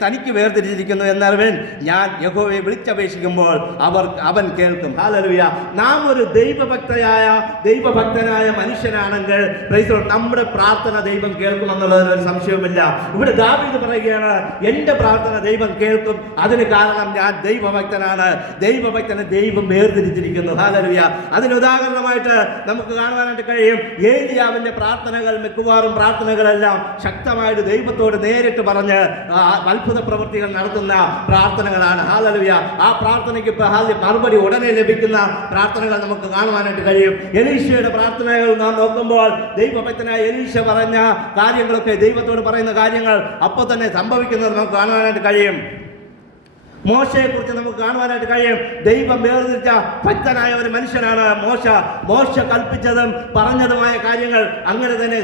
തനിക്ക് വേർതിരിച്ചിരിക്കുന്നു എന്നറിവിൻ. ഞാൻ യഹോവയെ വിളിച്ചപേക്ഷിക്കുമ്പോൾ അവൻ കേൾക്കും. ഹല്ലേലൂയ. നാം ഒരു ദൈവഭക്തനായ മനുഷ്യനാണെങ്കിൽ നമ്മുടെ പ്രാർത്ഥന ദൈവം കേൾക്കുമെന്നുള്ളതിന് ഒരു സംശയവുമില്ല. ഇവിടെ ദാവീദ് പറയുകയാണ്, എന്റെ പ്രാർത്ഥന ദൈവം കേൾക്കും. അതിന് കാരണം ഞാൻ ദൈവഭക്തനാണ്. ദൈവഭക്തനെ ദൈവം വേർതിരിച്ചിരിക്കുന്നു. ഹല്ലേലൂയ. അതിന് ഉദാഹരണമായിട്ട് നമുക്ക് കാണുവാനായിട്ട് കഴിയും. ഏലിയാവിന്റെ പ്രാർത്ഥനകൾ, മിക്കവാറും പ്രാർത്ഥനകളെല്ലാം ശക്തമായിട്ട് ദൈവത്തോട് നേരിട്ട് പറഞ്ഞ് അത്ഭുത പ്രവൃത്തികൾ നടത്തുന്ന പ്രാർത്ഥനകളാണ്. ഹല്ലേലൂയ. ആ പ്രാർത്ഥനയ്ക്ക് മറുപടി ഉടനെ ലഭിക്കുന്ന പ്രാർത്ഥനകൾ നമുക്ക് കാണുവാനായിട്ട് കഴിയും. എലീശയുടെ പ്രാർത്ഥനകൾ നാം നോക്കുമ്പോൾ ദൈവഭക്തനായ എലീശ പറഞ്ഞ കാര്യങ്ങളൊക്കെ, ദൈവത്തോട് പറയുന്ന കാര്യങ്ങൾ അപ്പോൾ തന്നെ സംഭവിക്കുന്നത് നമുക്ക് കാണുവാനായിട്ട് കഴിയും. മോശയെ കുറിച്ച് നമുക്ക് കാണുവാനായിട്ട് കഴിയും. ദൈവം വേർതിരിച്ച ഭക്തനായ ഒരു മനുഷ്യനാണ് മോശ കൽപ്പിച്ചതും പറഞ്ഞതുമായ കാര്യങ്ങൾ അങ്ങനെ തന്നെ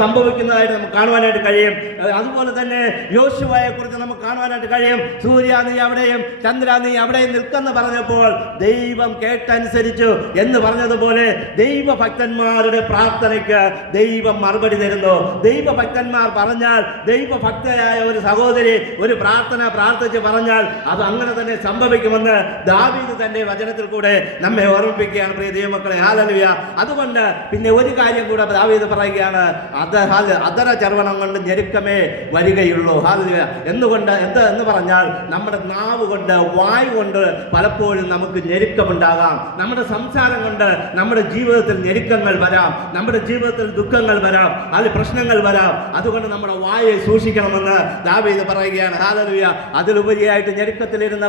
സംഭവിക്കുന്നതായിട്ട് നമുക്ക് കാണുവാനായിട്ട് കഴിയും. അതുപോലെ തന്നെ യോശുവയെ കുറിച്ച് നമുക്ക് കാണുവാനായിട്ട് കഴിയും. സൂര്യ നീ അവിടെയും ചന്ദ്ര നീ അവിടെയും നിൽക്കെന്ന് പറഞ്ഞപ്പോൾ ദൈവം കേട്ടനുസരിച്ചു എന്ന് പറഞ്ഞതുപോലെ ദൈവഭക്തന്മാരുടെ പ്രാർത്ഥനയ്ക്ക് ദൈവം മറുപടി തരുന്നു. ദൈവഭക്തന്മാർ പറഞ്ഞാൽ, ദൈവഭക്തയായ ഒരു സഹോദരി ഒരു പ്രാർത്ഥന പ്രാർത്ഥിച്ച് പറഞ്ഞാൽ അത് അങ്ങനെ തന്നെ സംഭവിക്കുമെന്ന് ദാവീദ് തന്റെ വചനത്തിൽ കൂടെ നമ്മെ ഓർമ്മിപ്പിക്കുകയാണ്. പ്രിയ ദൈവമക്കളെ, ഹല്ലേലൂയ. അതുകൊണ്ട് പിന്നെ ഒരു കാര്യം കൂടെ ദാവീദ് പറയുകയാണ്, അധര ചർവണം കൊണ്ട് ഞെരുക്കമേ വരികയുള്ളൂ. ഹല്ലേലൂയ. എന്ന് പറഞ്ഞാൽ നമ്മുടെ നാവ് കൊണ്ട്, വായു കൊണ്ട് പലപ്പോഴും നമുക്ക് ഞെരുക്കമുണ്ടാകാം. നമ്മുടെ സംസാരം കൊണ്ട് നമ്മുടെ ജീവിതത്തിൽ ഞെരുക്കങ്ങൾ വരാം, നമ്മുടെ ജീവിതത്തിൽ ദുഃഖങ്ങൾ വരാം, അതിൽ പ്രശ്നങ്ങൾ വരാം. അതുകൊണ്ട് നമ്മുടെ വായെ സൂക്ഷിക്കണമെന്ന് ദാവീദ് പറയുകയാണ്. ഹല്ലേലൂയ. അതിലുപരിയായിട്ട് ഞെരുക്കത്തിലിരുന്ന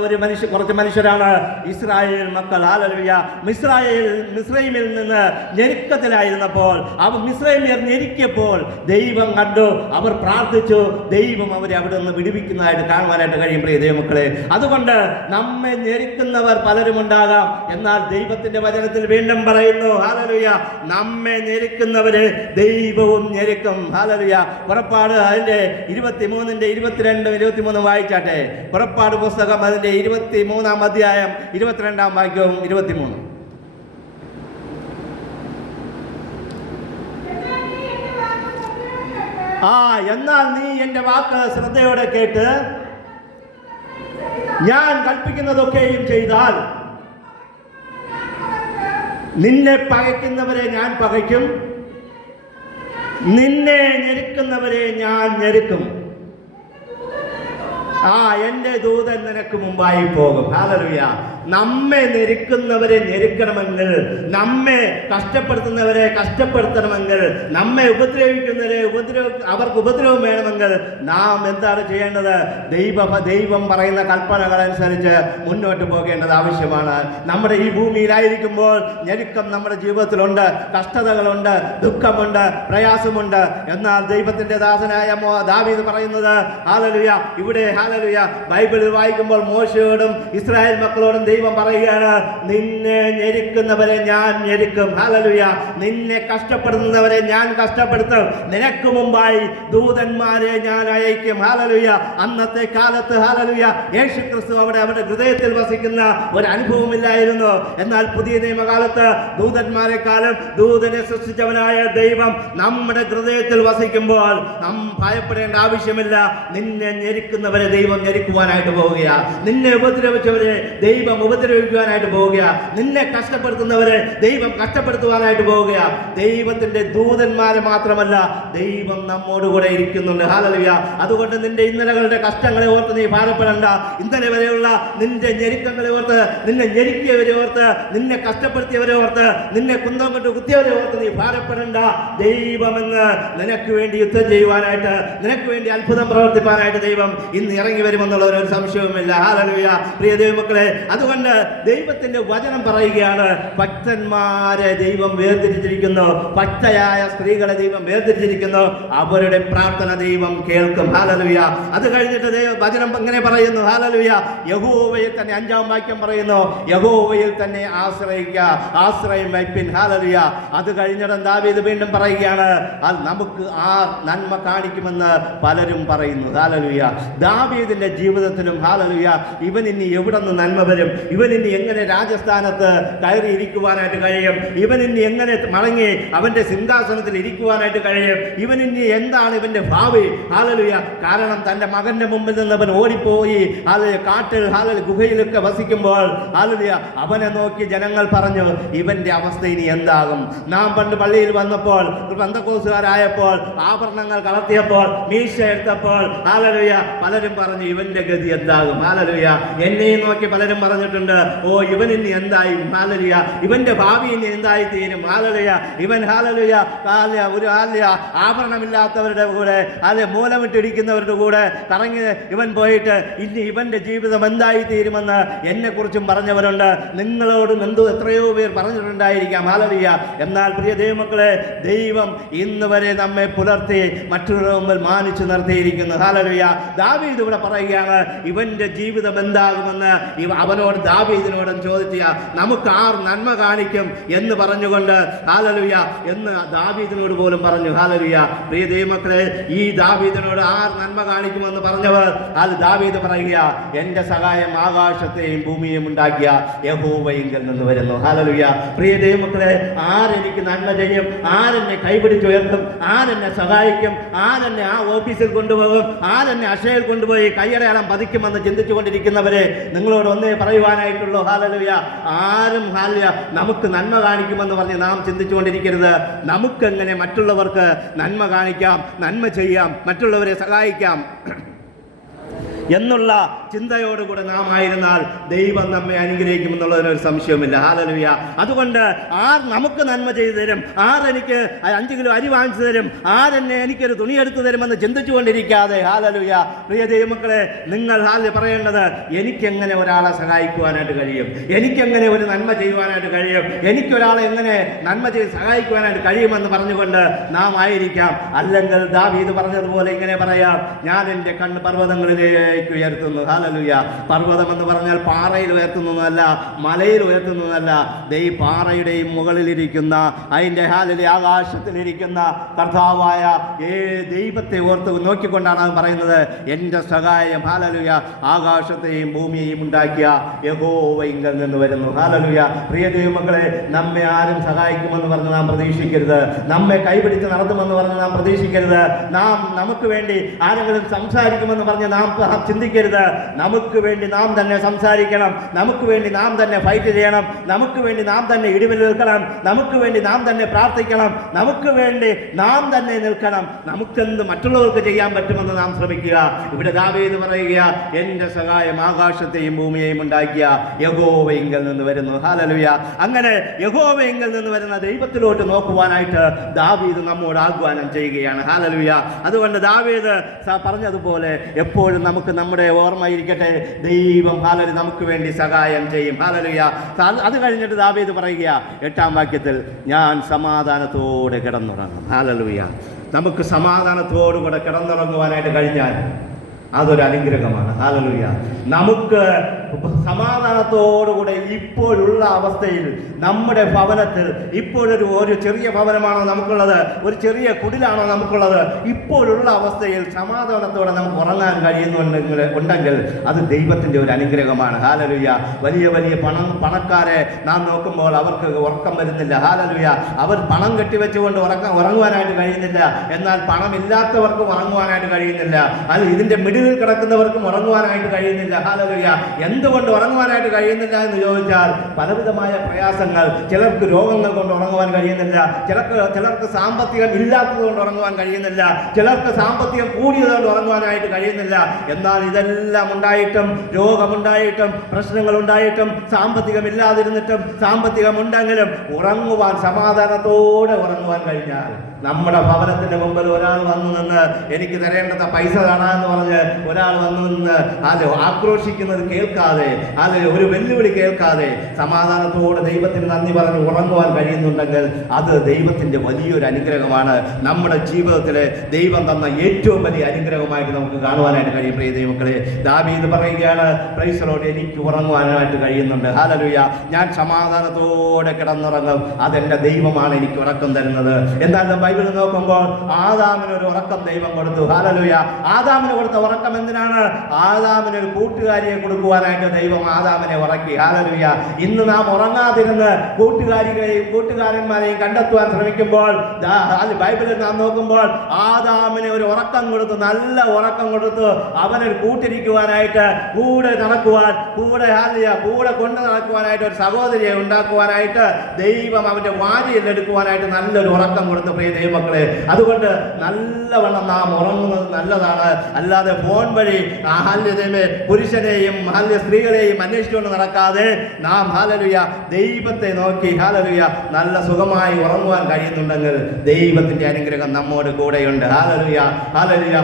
കുറച്ച് മനുഷ്യരാണ് ഇസ്രായേൽ മക്കൾ. ഹല്ലേലൂയ. മിസ്രൈമിൽ നിന്ന് ഞെരുക്കത്തിലായിരുന്നപ്പോൾ മിസ്രൈമ്യർ ഞെരുക്കിയപ്പോൾ ദൈവം കണ്ടു, അവർ പ്രാർത്ഥിച്ചു, ദൈവം അവരെ അവിടെ നിന്ന് വിടുവിക്കുന്നതായിട്ട് കാണുവാനായിട്ട് കഴിയും. പ്രിയ ദൈവമക്കളെ, അതുകൊണ്ട് നമ്മെ ഞെരുക്കുന്നവർ പലരും ഉണ്ടാകാം. എന്നാൽ ദൈവത്തിന്റെ വചനത്തിൽ വീണ്ടും പറയുന്നു, ഹല്ലേലൂയ, നമ്മെ ഞെരുക്കുന്നവരെ ദൈവവും ഞെരുക്കും. ഹല്ലേലൂയ. പുറപ്പാട് അതിന്റെ 23-ന്റെ 22-ഉം 23-ഉം വായിച്ചാട്ടെ. പുറപ്പാട് പുസ്തകം അതിന്റെ 23-ാം അധ്യായം 22-ാം വാക്യവും 23. എന്നാൽ നീ എന്റെ വാക്ക് ശ്രദ്ധയോടെ കേട്ട് ഞാൻ കൽപ്പിക്കുന്നതൊക്കെയും ചെയ്താൽ നിന്നെ പകയ്ക്കുന്നവരെ ഞാൻ പകയ്ക്കും, നിന്നെ ഞെരുക്കുന്നവരെ ഞാൻ ഞെരുക്കും. എന്റെ ദൂതൻ നിനക്ക് മുമ്പായി പോകും. ഹല്ലേലൂയ. നമ്മെ ഞെരുക്കുന്നവരെ ഞെരുക്കണമെങ്കിൽ, നമ്മെ കഷ്ടപ്പെടുത്തുന്നവരെ കഷ്ടപ്പെടുത്തണമെങ്കിൽ, നമ്മെ ഉപദ്രവിക്കുന്നവരെ അവർക്ക് ഉപദ്രവം വേണമെങ്കിൽ നാം എന്താണ് ചെയ്യേണ്ടത്? ദൈവം പറയുന്ന കൽപ്പനകൾ അനുസരിച്ച് മുന്നോട്ട് പോകേണ്ടത് ആവശ്യമാണ്. നമ്മുടെ ഈ ഭൂമിയിലായിരിക്കുമ്പോൾ ഞെരുക്കം നമ്മുടെ ജീവിതത്തിലുണ്ട്, കഷ്ടതകളുണ്ട്, ദുഃഖമുണ്ട്, പ്രയാസമുണ്ട്. എന്നാൽ ദൈവത്തിന്റെ ദാസനായ ദാവീദ് പറയുന്നത്, ഹല്ലേലൂയ, ഇവിടെ ഹല്ലേലൂയ. ബൈബിളിൽ വായിക്കുമ്പോൾ മോശയോടും ഇസ്രായേൽ മക്കളോടും ദൈവം പറയുകയാണ്, നിന്നെ ഞെരുക്കുന്നവരെ ഞാൻ ഞെരുക്കും. ഹല്ലേലൂയ. നിന്നെ കഷ്ടപ്പെടുന്നവരെ ഞാൻ കഷ്ടപ്പെടുത്തും. നിനക്ക് മുമ്പായി ദൂതന്മാരെ ഞാൻ അയക്കും. ഹല്ലേലൂയ. അന്നത്തെ കാലത്ത് ഹല്ലേലൂയ യേശുക്രിസ്തു അവരുടെ ഹൃദയത്തിൽ വസിക്കുന്ന ഒരു അനുഭവമില്ലായിരുന്നു. എന്നാൽ പുതിയ നിയമകാലത്ത് ദൂതന്മാരെക്കാളും ദൂതനെ സൃഷ്ടിച്ചവനായ ദൈവം നമ്മുടെ ഹൃദയത്തിൽ വസിക്കുമ്പോൾ നാം ഭയപ്പെടേണ്ട ആവശ്യമില്ല. നിന്നെ ഞെരുക്കുന്നവരെ ദൈവം ഞെരുക്കുവാനായിട്ട് പോവുക. നിന്നെ ഉപദ്രവിച്ചവരെ ദൈവം ഉപദ്രവിക്കുവാനായിട്ട് പോവുക. നിന്നെ കഷ്ടപ്പെടുത്തുന്നവരെ ദൈവം കഷ്ടപ്പെടുത്തുവാനായിട്ട് പോവുക. ദൈവത്തിന്റെ ദൂതന്മാരെ മാത്രമല്ല, ദൈവം നമ്മോടുകൂടെ ഇരിക്കുന്നുണ്ട്. ഹല്ലേലൂയ. അതുകൊണ്ട് നിന്റെ ഇന്നലകളുടെ കഷ്ടങ്ങളെ ഓർത്ത് നീ ഭാരപ്പെടണ്ട. ഇന്നലെ വരെയുള്ള നിന്റെ ഞെരുക്കങ്ങളെ ഓർത്ത്, നിന്നെ ഞെരുക്കിയവരെ ഓർത്ത്, നിന്നെ കഷ്ടപ്പെടുത്തിയവരെ ഓർത്ത്, നിന്നെ കുന്തം കൊണ്ട് കുത്തിയവരെ ഓർത്ത് നീ ഭാരപ്പെടണ്ട. ദൈവമെന്ന് നിനക്ക് വേണ്ടി യുദ്ധം ചെയ്യുവാനായിട്ട്, നിനക്ക് വേണ്ടി അത്ഭുതം പ്രവർത്തിപ്പാനായിട്ട് ദൈവം ഇന്ന് ഇറങ്ങി വരുമെന്നുള്ളതിന് ഒരു സംശയവുമില്ല. ഹല്ലേലൂയ. പ്രിയ ദൈവമക്കളെ, അതുകൊണ്ട് ദൈവത്തിന്റെ വചനം പറയുകയാണ്, ഭക്തന്മാരെ ദൈവം വേർതിരിച്ചിരിക്കുന്നു, ഭക്തയായ സ്ത്രീകളെ ദൈവം വേർതിരിച്ചിരിക്കുന്നു, അവരുടെ പ്രാർത്ഥന ദൈവം കേൾക്കും. ഹല്ലേലൂയ. അത് കഴിഞ്ഞിട്ട് വചനം ഇങ്ങനെ പറയുന്നു, ഹല്ലേലൂയ, യഹോവയിൽ തന്നെ, 5-ാം വാക്യം പറയുന്നു, യഹോവയിൽ തന്നെ ആശ്രയിക്കുക, ആശ്രയം വയ്പ്പിൻ. ഹല്ലേലൂയ. അത് കഴിഞ്ഞിട്ട് ദാവീദ് വീണ്ടും പറയുകയാണ്, അത് നമുക്ക് ആ നന്മ കാണിക്കുമെന്ന് പലരും പറയുന്നു. ഹല്ലേലൂയ. ദാവീദിന്റെ ജീവിതത്തിലും ഹല്ലേലൂയ ഇവൻ ഇനി എവിടെ നിന്ന് നന്മ വരും, ഇവൻ ഇനി എങ്ങനെ രാജസ്ഥാനത്ത് കയറി ഇരിക്കുവാനായിട്ട് കഴിയും, ഇവൻ ഇനി എങ്ങനെ മടങ്ങി അവന്റെ സിംഹാസനത്തിൽ ഇരിക്കുവാനായിട്ട് കഴിയും, ഇവൻ ഇനി എന്താണ് ഇവന്റെ ഭാവി. ഹല്ലേലൂയ. കാരണം തന്റെ മകന്റെ മുമ്പിൽ നിന്ന് അവൻ ഓടിപ്പോയി കാട്ടിൽ ഗുഹയിലൊക്കെ വസിക്കുമ്പോൾ ഹല്ലേലൂയ അവനെ നോക്കി ജനങ്ങൾ പറഞ്ഞു, ഇവന്റെ അവസ്ഥ ഇനി എന്താകും. നാം പണ്ട് പള്ളിയിൽ വന്നപ്പോൾ, പെന്തക്കോസ്തുകാരായപ്പോൾ, ആഭരണങ്ങൾ കളർത്തിയപ്പോൾ, മീശ എടുത്തപ്പോൾ ഹല്ലേലൂയ പലരും പറഞ്ഞു, ഇവന്റെ ഗതി എന്താകും. ഹല്ലേലൂയ. എന്നെയും നോക്കി പലരും പറഞ്ഞിട്ടുണ്ട്, ഓ ഇവൻ ഇനി എന്തായി. ഹല്ലേലൂയ. ഇവന്റെ ഭാവി ഇനി എന്തായി തീരും. ഹല്ലേലൂയ. ഇവൻ ഹല്ലേലൂയ ഒരു ആഭരണമില്ലാത്തവരുടെ കൂടെ മൂലമിട്ടിരിക്കുന്നവരുടെ കൂടെ കറങ്ങി ഇവൻ പോയിട്ട് ഇനി ഇവന്റെ ജീവിതം എന്തായി തീരുമെന്ന് എന്നെ കുറിച്ചും പറഞ്ഞവരുണ്ട്. നിങ്ങളോടും എത്രയോ പേർ പറഞ്ഞിട്ടുണ്ടായിരിക്കാം. ഹല്ലേലൂയ. എന്നാൽ പ്രിയ ദൈവമക്കളെ, ദൈവം ഇന്ന് വരെ നമ്മെ പുലർത്തി മറ്റുള്ളവരുടെ മുമ്പിൽ മാനിച്ചു നിർത്തിയിരിക്കുന്നു. ഹല്ലേലൂയ. ദാവീദ് ഇവിടെ പറയുകയാണ്, ഇവന്റെ ജീവിതം എന്താകുമെന്ന് അവനോട് ദാവീദിനോടും ചോദിക്കുക, നമുക്ക് ആർ നന്മ കാണിക്കും എന്ന് പറഞ്ഞുകൊണ്ട് ഹല്ലേലൂയ എന്ന് ദാവീദിനോട് പോലും പറഞ്ഞു. ഹല്ലേലൂയ. പ്രിയ ദൈവമക്കളെ, ഈ ദാവീദിനോട് ആർ നന്മ കാണിക്കുമെന്ന് പറഞ്ഞവർ അത് ദാവീദ് പറയുക, എന്റെ സഹായം ആകാശത്തെയും ഭൂമിയെയും ഉണ്ടാക്കിയ യഹോവയിങ്കൽ നിന്ന് വരുന്നു. ഹല്ലേലൂയ. പ്രിയ ദൈവമക്കളെ, ആരെനിക്ക് നന്മ ചെയ്യും, ആരെന്നെ കൈപിടിച്ചുയർത്തും, ആരെന്നെ സഹായിക്കും, ആരെന്നെ ആ ഓഫീസിൽ കൊണ്ടുപോകും, ആരെന്നെ അക്ഷയയിൽ കൊണ്ടുപോയി കയ്യടയാളം പതിക്കുമെന്ന് ചിന്തിച്ചുകൊണ്ടിരിക്കുന്നവരെ നിങ്ങളോട് ഒന്നേ പറയുവാനായിട്ടുള്ളൂ. ഹല്ലേലൂയ. ആരും ഹല്ലേലൂയ നമുക്ക് നന്മ കാണിക്കുമെന്ന് പറഞ്ഞ് നാം ചിന്തിച്ചുകൊണ്ടിരിക്കരുത്. നമുക്കെങ്ങനെ മറ്റുള്ളവർക്ക് നന്മ കാണിക്കാം, നന്മ ചെയ്യാം, മറ്റുള്ളവരെ സഹായിക്കാം എന്നുള്ള ചിന്തയോടുകൂടെ നാം ആയിരുന്നാൽ ദൈവം നമ്മെ അനുഗ്രഹിക്കുമെന്നുള്ളതിനൊരു സംശയവുമില്ല. ഹല്ലേലൂയ. അതുകൊണ്ട് ആർ നമുക്ക് നന്മ ചെയ്തു തരും, ആരെനിക്ക് 5 കിലോ അരി വാങ്ങിച്ചു തരും, ആരെന്നെ എനിക്കൊരു തുണി എടുത്തു തരുമെന്ന് ചിന്തിച്ചുകൊണ്ടിരിക്കാതെ ഹല്ലേലൂയ പ്രിയ ദൈവമക്കളെ, നിങ്ങൾ പറയേണ്ടത്, എനിക്കെങ്ങനെ ഒരാളെ സഹായിക്കുവാനായിട്ട് കഴിയും, എനിക്കെങ്ങനെ ഒരു നന്മ ചെയ്യുവാനായിട്ട് കഴിയും, എനിക്കൊരാളെ എങ്ങനെ നന്മ ചെയ്ത് സഹായിക്കുവാനായിട്ട് കഴിയുമെന്ന് പറഞ്ഞുകൊണ്ട് നാം ആയിരിക്കാം. അല്ലെങ്കിൽ ദാവീദ് പറഞ്ഞതുപോലെ ഇങ്ങനെ പറയാം, ഞാൻ എൻ്റെ കണ്ണ് പർവ്വതങ്ങളിലേക്ക് ഉയർത്തുന്നു. ഹല്ലേലൂയ. പർവ്വതം എന്ന് പറഞ്ഞാൽ പാറയിൽ ഉയർത്തുന്നതല്ല, മലയിൽ ഉയർത്തുന്നതല്ല, പാറയുടെയും മുകളിലിരിക്കുന്ന അതിൻ്റെ ഹല്ലേലൂയ ആകാശത്തിലിരിക്കുന്ന കർത്താവായ ദൈവത്തെ ഓർത്ത് നോക്കിക്കൊണ്ടാണ് അവൻ പറയുന്നത്, എൻ്റെ സഹായം ഹല്ലേലൂയ ആകാശത്തെയും ഭൂമിയെയും ഉണ്ടാക്കിയ യഹോവയിങ്കൽ നിന്ന് വരുന്നു. ഹല്ലേലൂയ. പ്രിയ ദൈവമക്കളെ, നമ്മെ ആരും സഹായിക്കുമെന്ന് പറഞ്ഞ് നാം പ്രതീക്ഷിക്കരുത്, നമ്മെ കൈപിടിച്ച് നടത്തുമെന്ന് പറഞ്ഞ് നാം പ്രതീക്ഷിക്കരുത്, നമുക്ക് വേണ്ടി ആരെങ്കിലും സംസാരിക്കുമെന്ന് പറഞ്ഞ് നാം ചിന്തിക്കരുത്. നമുക്ക് വേണ്ടി നാം തന്നെ സംസാരിക്കണം, നമുക്ക് വേണ്ടി നാം തന്നെ ഫൈറ്റ് ചെയ്യണം, നമുക്ക് വേണ്ടി നാം തന്നെ ഇടിവിൽ നിൽക്കണം, നമുക്ക് വേണ്ടി നാം തന്നെ പ്രാർത്ഥിക്കണം, നമുക്ക് വേണ്ടി നാം തന്നെ നിൽക്കണം. നമുക്കെന്ത് മറ്റുള്ളവർക്ക് ചെയ്യാൻ പറ്റുമെന്ന് നാം ശ്രമിക്കുക. ഇവിടെ ദാവീദ് പറയുക, എൻ്റെ സഹായം ആകാശത്തെയും ഭൂമിയെയും ഉണ്ടാക്കിയ യഹോവയിങ്കൽ നിന്ന് വരുന്നു. ഹല്ലേലൂയ. അങ്ങനെ യഹോവയിങ്കൽ നിന്ന് വരുന്ന ദൈവത്തിലോട്ട് നോക്കുവാനായിട്ട് ദാവീദ് നമ്മോട് ആഹ്വാനം ചെയ്യുകയാണ്. ഹല്ലേലൂയ. അതുകൊണ്ട് ദാവീദ് പറഞ്ഞതുപോലെ എപ്പോഴും നമുക്ക് നമ്മുടെ ഓർമ്മയിരിക്കട്ടെ, ദൈവം ഹല്ലേലൂയ നമുക്ക് വേണ്ടി സഹായം ചെയ്യും. ഹല്ലേലൂയ. അത് കഴിഞ്ഞിട്ട് ദാവീദ് പറയുക 8-ാം വാക്യത്തിൽ, ഞാൻ സമാധാനത്തോടെ കിടന്നുറങ്ങും. ഹല്ലേലൂയ. നമുക്ക് സമാധാനത്തോടുകൂടെ കിടന്നുറങ്ങുവാനായിട്ട് കഴിഞ്ഞാൽ അതൊരു അനുഗ്രഹമാണ്. ഹല്ലേലൂയ. നമുക്ക് സമാധാനത്തോടുകൂടെ ഇപ്പോഴുള്ള അവസ്ഥയിൽ നമ്മുടെ ഭവനത്തിൽ ഒരു ചെറിയ ഭവനമാണോ നമുക്കുള്ളത്, ഒരു ചെറിയ കുടിലാണോ നമുക്കുള്ളത്, ഇപ്പോഴുള്ള അവസ്ഥയിൽ സമാധാനത്തോടെ നമുക്ക് ഉറങ്ങാൻ കഴിയുന്നുണ്ടെങ്കിൽ അത് ദൈവത്തിൻ്റെ ഒരു അനുഗ്രഹമാണ്. ഹല്ലേലൂയ. വലിയ വലിയ പണക്കാരെ നാം നോക്കുമ്പോൾ അവർക്ക് ഉറക്കം വരുന്നില്ല. ഹല്ലേലൂയ. അവർ പണം കെട്ടിവെച്ചുകൊണ്ട് ഉറങ്ങുവാനായിട്ട് കഴിയുന്നില്ല. എന്നാൽ പണമില്ലാത്തവർക്കും ഉറങ്ങുവാനായിട്ട് കഴിയുന്നില്ല. അത് ഇതിൻ്റെ മിഡിലിൽ കിടക്കുന്നവർക്കും ഉറങ്ങുവാനായിട്ട് കഴിയുന്നില്ല. ഹല്ലേലൂയ. എന്തുകൊണ്ട് ഉറങ്ങുവാനായിട്ട് കഴിയുന്നില്ല എന്ന് ചോദിച്ചാൽ പലവിധമായ പ്രയാസങ്ങൾ. ചിലർക്ക് രോഗങ്ങൾ കൊണ്ട് ഉറങ്ങുവാൻ കഴിയുന്നില്ല, ചിലർക്ക് സാമ്പത്തികം ഇല്ലാത്തത് കൊണ്ട് ഉറങ്ങുവാൻ കഴിയുന്നില്ല, ചിലർക്ക് സാമ്പത്തികം കൂടിയത് കൊണ്ട് ഉറങ്ങുവാനായിട്ട് കഴിയുന്നില്ല. എന്നാൽ ഇതെല്ലാം ഉണ്ടായിട്ടും, രോഗമുണ്ടായിട്ടും, പ്രശ്നങ്ങൾ ഉണ്ടായിട്ടും, സാമ്പത്തികം ഇല്ലാതിരുന്നിട്ടും, സാമ്പത്തികമുണ്ടെങ്കിലും ഉറങ്ങുവാൻ, സമാധാനത്തോടെ ഉറങ്ങുവാൻ കഴിഞ്ഞാൽ, നമ്മുടെ ഭവനത്തിന്റെ മുമ്പിൽ ഒരാൾ വന്നു നിന്ന് എനിക്ക് തരേണ്ടത് പൈസ കാണാമെന്ന് പറഞ്ഞ് ഒരാൾ വന്നു നിന്ന് അത് ആക്രോശിക്കുന്നത് കേൾക്കാതെ, അത് ഒരു വെല്ലുവിളി കേൾക്കാതെ സമാധാനത്തോടെ ദൈവത്തിന് നന്ദി പറഞ്ഞ് ഉറങ്ങുവാൻ കഴിയുന്നുണ്ടെങ്കിൽ അത് ദൈവത്തിന്റെ വലിയൊരു അനുഗ്രഹമാണ്. നമ്മുടെ ജീവിതത്തിലെ ദൈവം തന്ന ഏറ്റവും വലിയ അനുഗ്രഹമായിട്ട് നമുക്ക് കാണുവാനായിട്ട് കഴിയും. പ്രിയ ദൈവമക്കളെ, ദാവീദ് പറയുകയാണ്, പ്രൈസ് ദി ലോർഡ്, എനിക്ക് ഉറങ്ങുവാനായിട്ട് കഴിയുന്നുണ്ട്. ഹല്ലേലൂയ. ഞാൻ സമാധാനത്തോടെ കിടന്നുറങ്ങും, അതെന്റെ ദൈവമാണ് എനിക്ക് ഉറക്കം തരുന്നത്. എന്നാൽ ബൈബിൾ നോക്കുമ്പോൾ ആദാമിന് ഒരു ഉറക്കം ദൈവം കൊടുത്തു. ഹല്ലേലൂയ. ആദാമിന് കൊടുത്ത ഉറക്കം എന്തിനാണ്? ആദാമിന് ഒരു കൂട്ടുകാരിയെ കൊടുക്കുവാനായിട്ട് ദൈവം ആദാമിനെ ഉറക്കി. ഹല്ലേലൂയ. ഇന്ന് നാം ഉറങ്ങാതിരുന്ന് കൂട്ടുകാരന്മാരെയും കണ്ടെത്തുവാൻ ശ്രമിക്കുമ്പോൾ ബൈബിളിൽ നാം നോക്കുമ്പോൾ ആദാമിന് ഒരു ഉറക്കം കൊടുത്തു, നല്ല ഉറക്കം കൊടുത്തു. അവനൊരു കൂട്ടിരിക്കുവാനായിട്ട്, കൂടെ നടക്കുവാൻ, കൂടെ കൊണ്ട് നടക്കുവാനായിട്ട്, ഒരു സഹോദരിയെ ഉണ്ടാക്കുവാനായിട്ട് ദൈവം അവന്റെ വാരിയിൽ എടുക്കുവാനായിട്ട് നല്ലൊരു ഉറക്കം കൊടുത്തു. പ്രിയ ദൈവമക്കളെ, അതുകൊണ്ട് നല്ലവണ്ണം നാം ഉറങ്ങുന്നത് നല്ലതാണ്. അല്ലാതെ ഫോൺ വഴി പുരുഷനെയും സ്ത്രീകളെയും അന്വേഷിച്ചുകൊണ്ട് നടക്കാതെ നാം ഹല്ലേലൂയ ദൈവത്തെ നോക്കി ഹല്ലേലൂയ നല്ല സുഖമായി ഉറങ്ങുവാൻ കഴിയുന്നുണ്ടെങ്കിൽ ദൈവത്തിന്റെ അനുഗ്രഹം നമ്മോട് കൂടെയുണ്ട്. ഹല്ലേലൂയ. ഹല്ലേലൂയ.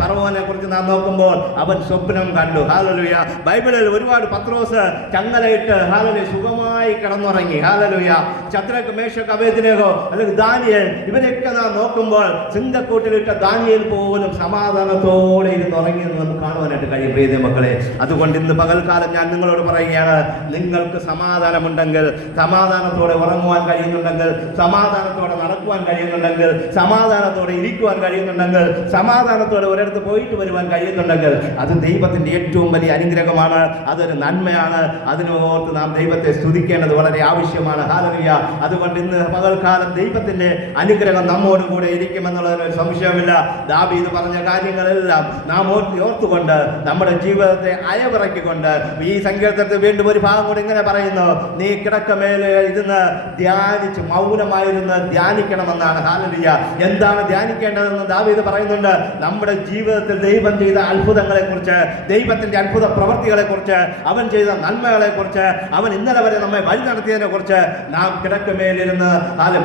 ഫറവോനെ കുറിച്ച് നാം നോക്കുമ്പോൾ അവൻ സ്വപ്നം കണ്ടു. ഹല്ലേലൂയ. ബൈബിളിൽ ഒരുപാട് പത്രോസ് ചങ്ങലയിട്ട് ഹല്ലേലൂയ സുഖമായി കിടന്നുറങ്ങി. ഹല്ലേലൂയ. ശദ്രക്ക്, മേശക്ക്, അബേദ്നെഗോ അല്ലെങ്കിൽ ദാനിയേൽ, ഇവരെയൊക്കെ നാം നോക്കുമ്പോൾ സിംഹക്കൂട്ടിലിട്ട ദാനിയേൽ പോലും സമാധാനത്തോടെ ഇരുന്ന് ഉറങ്ങിയെന്ന് നമുക്ക് കാണുവാനായിട്ട് കഴിയും. പ്രിയ മക്കളെ, അതുകൊണ്ട് ഇന്ന് പകൽക്കാലം ഞാൻ നിങ്ങളോട് പറയുകയാണ്, നിങ്ങൾക്ക് സമാധാനമുണ്ടെങ്കിൽ, സമാധാനത്തോടെ ഉറങ്ങുവാൻ കഴിയുന്നുണ്ടെങ്കിൽ, സമാധാനത്തോടെ നടക്കുവാൻ കഴിയുന്നുണ്ടെങ്കിൽ, സമാധാനത്തോടെ ഇരിക്കുവാൻ കഴിയുന്നുണ്ടെങ്കിൽ, സമാധാനത്തോടെ ഒരിടത്ത് പോയിട്ട് വരുവാൻ കഴിയുന്നുണ്ടെങ്കിൽ അത് ദൈവത്തിന്റെ ഏറ്റവും വലിയ അനുഗ്രഹമാണ്. അതൊരു നന്മയാണ്. അതിനോർത്ത് നാം ദൈവത്തെ സ്തുതിക്കേണ്ടത് വളരെ ആവശ്യമാണ്. ഹല്ലേലൂയ. അതുകൊണ്ട് ഇന്ന് പകൽക്കാലം ദൈവത്തിന്റെ അനുഗ്രഹം നമ്മോട് കൂടെ ഇരിക്കുമെന്നുള്ളതിനൊരു സംശയമില്ല. ദാവീദ് പറഞ്ഞ കാര്യങ്ങളെല്ലാം നാം ഓർത്തുകൊണ്ട് നമ്മുടെ ജീവിതത്തെ അയവിറക്കിക്കൊണ്ട് ഈ സങ്കീർത്തനത്തിൽ വീണ്ടും ഒരു ഭാഗം കൂടി ഇങ്ങനെ പറയുന്നു, നീ കിടക്കമേലെ ഇരുന്ന് ധ്യാനിച്ച് മൗനമായിരുന്ന് ധ്യാനിക്കണമെന്നാണ്. ഹല്ലേലൂയ. എന്താണ് ധ്യാനിക്കേണ്ടതെന്ന് ദാവീദ് പറയുന്നുണ്ട്. നമ്മുടെ ജീവിതത്തിൽ ദൈവം ചെയ്ത അത്ഭുതങ്ങളെ കുറിച്ച്, ദൈവത്തിന്റെ അത്ഭുത പ്രവൃത്തികളെ കുറിച്ച്, അവൻ ചെയ്ത നന്മകളെ കുറിച്ച്, അവൻ ഇന്നലെ വരെ നമ്മെ വഴി നടത്തിയതിനെ കുറിച്ച് നാം കിടക്കമേലിരുന്ന്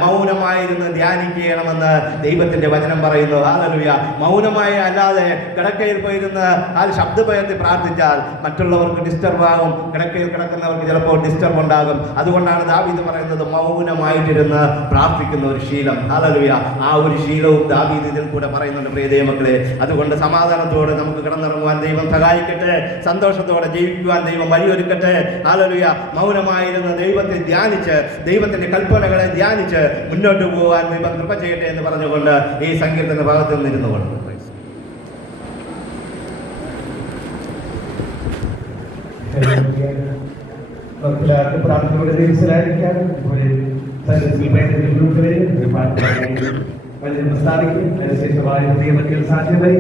മൗനമായിരുന്ന് ധ്യാനിക്കണമെന്ന് ദൈവത്തിന്റെ വചനം പറയുന്നു. ഹല്ലേലൂയ. മൗനമായി അല്ലാതെ കിടക്കയിൽ പോയിരുന്ന് ശബ്ദഭയത്തിൽ പ്രാർത്ഥിച്ചാൽ മറ്റുള്ളവർക്ക് ഡിസ്റ്റർബ് ആകും, കിടക്കയിൽ കിടക്കുന്നവർക്ക് ചിലപ്പോൾ ഡിസ്റ്റർബ് ഉണ്ടാകും. അതുകൊണ്ടാണ് ദാവീദ് പറയുന്നത് മൗനമായിട്ടിരുന്ന് പ്രാർത്ഥിക്കുന്ന ഒരു ശീലം. ഹല്ലേലൂയ. ആ ഒരു ശീലവും ദാവീദ് ഇതിൽ കൂടെ പറയുന്നുണ്ട്. പ്രിയ ദൈവമക്കളെ, അതുകൊണ്ട് സമാധാനത്തോടെ നമുക്ക് കിടന്നിറങ്ങുവാൻ ദൈവം സഹായിക്കട്ടെ. സന്തോഷത്തോടെ ജീവിക്കുവാൻ ദൈവം വഴിയൊരുക്കട്ടെ. ഹല്ലേലൂയ. മൗനമായിരുന്ന ദൈവത്തെ ധ്യാനിച്ച്, ദൈവത്തിന്റെ കൽപ്പനകളെ ധ്യാനിച്ച് മുന്നോട്ട് പോകാൻ ദൈവം കൃപ ചെയ്യട്ടെ എന്ന് പറഞ്ഞുകൊണ്ട് ഈ സങ്കീർത്തന ഭാഗത്തിൽ നിന്നിരുന്നു കൊണ്ട് പ്രാർത്ഥനയുടെ ദിവസത്തിലായിരിക്കാം ഒരു സ്ഥാപിക്കും. അതിനുശേഷമായ ദൈവത്തിൽ സാധ്യമായി